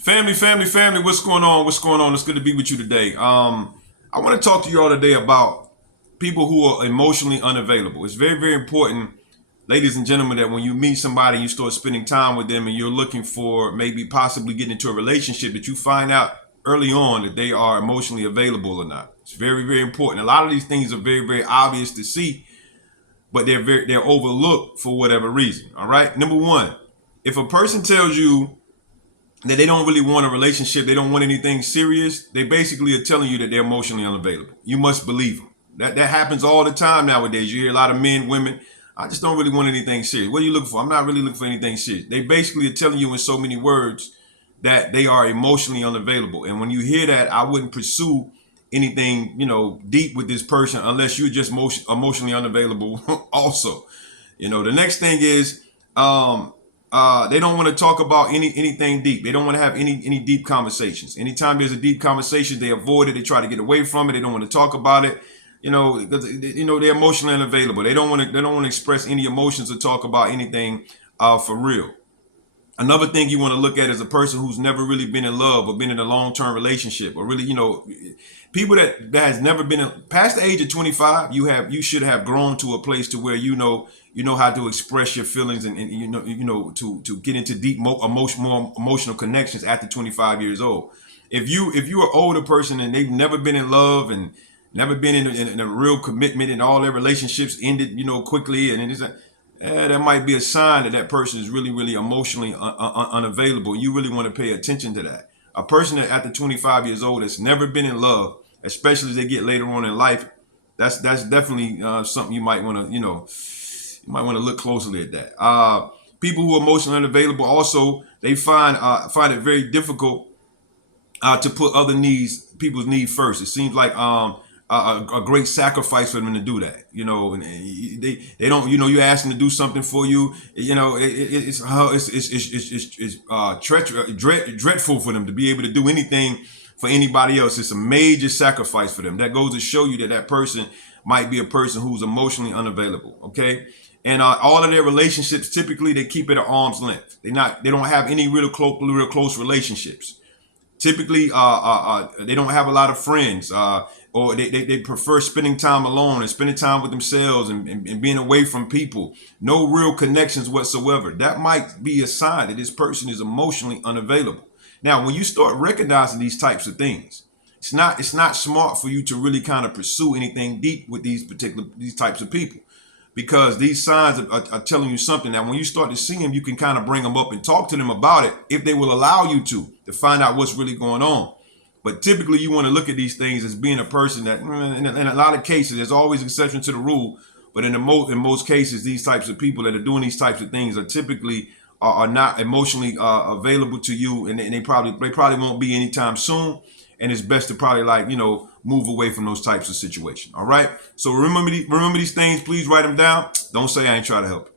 Family, what's going on? What's going on? It's good to be with you today. I want to talk to you all today about people who are emotionally unavailable. It's very, very important, ladies and gentlemen, that when you meet somebody, you start spending time with them and you're looking for maybe possibly getting into a relationship, that you find out early on that they are emotionally available or not. It's very, very important. A lot of these things are very, very obvious to see, but they're overlooked for whatever reason. All right. Number one, if a person tells you that they don't really want a relationship, they don't want anything serious, they basically are telling you that they're emotionally unavailable. You must believe them. That happens all the time nowadays. You hear a lot of men, women, I just don't really want anything serious. What are you looking for? I'm not really looking for anything serious. They basically are telling you in so many words that they are emotionally unavailable. And when you hear that, I wouldn't pursue anything, deep with this person unless you're just emotionally unavailable also. The next thing is, they don't want to talk about anything deep. They don't want to have any deep conversations. Anytime there's a deep conversation, they avoid it. They try to get away from it. They don't want to talk about it. Because they're emotionally unavailable. They don't want to express any emotions or talk about anything for real. Another thing you want to look at is a person who's never really been in love or been in a long-term relationship, or really, people that has never been past the age of 25. You should have grown to a place to where you know how to express your feelings, and to get into deep more emotional connections after 25 years old. If you're an older person and they've never been in love and never been in a real commitment, and all their relationships ended quickly, and it's that might be a sign that person is really, really emotionally unavailable. You really want to pay attention to that. A person that after 25 years old that's never been in love, especially as they get later on in life, that's definitely something you might want to look closely at that. People who are emotionally unavailable also, they find it very difficult to put people's needs first. It seems like a great sacrifice for them to do that. And they don't. You ask them to do something for you. It's dreadful for them to be able to do anything for anybody else. It's a major sacrifice for them. That goes to show you that person might be a person who's emotionally unavailable. Okay. And all of their relationships, typically they keep it at arm's length. They don't have any real close relationships. Typically, they don't have a lot of friends, or they prefer spending time alone and spending time with themselves, and being away from people. No real connections whatsoever. That might be a sign that this person is emotionally unavailable. Now, when you start recognizing these types of things, it's not smart for you to really kind of pursue anything deep with these types of people, because these signs are telling you something. Now, when you start to see them, you can kind of bring them up and talk to them about it if they will allow you to find out what's really going on. But typically, you want to look at these things as being a person that, in a lot of cases, there's always exception to the rule. But in most cases, these types of people that are doing these types of things are typically are not emotionally available to you, and they probably won't be anytime soon. And it's best to probably move away from those types of situations. All right. So remember these things. Please write them down. Don't say I ain't trying to help you.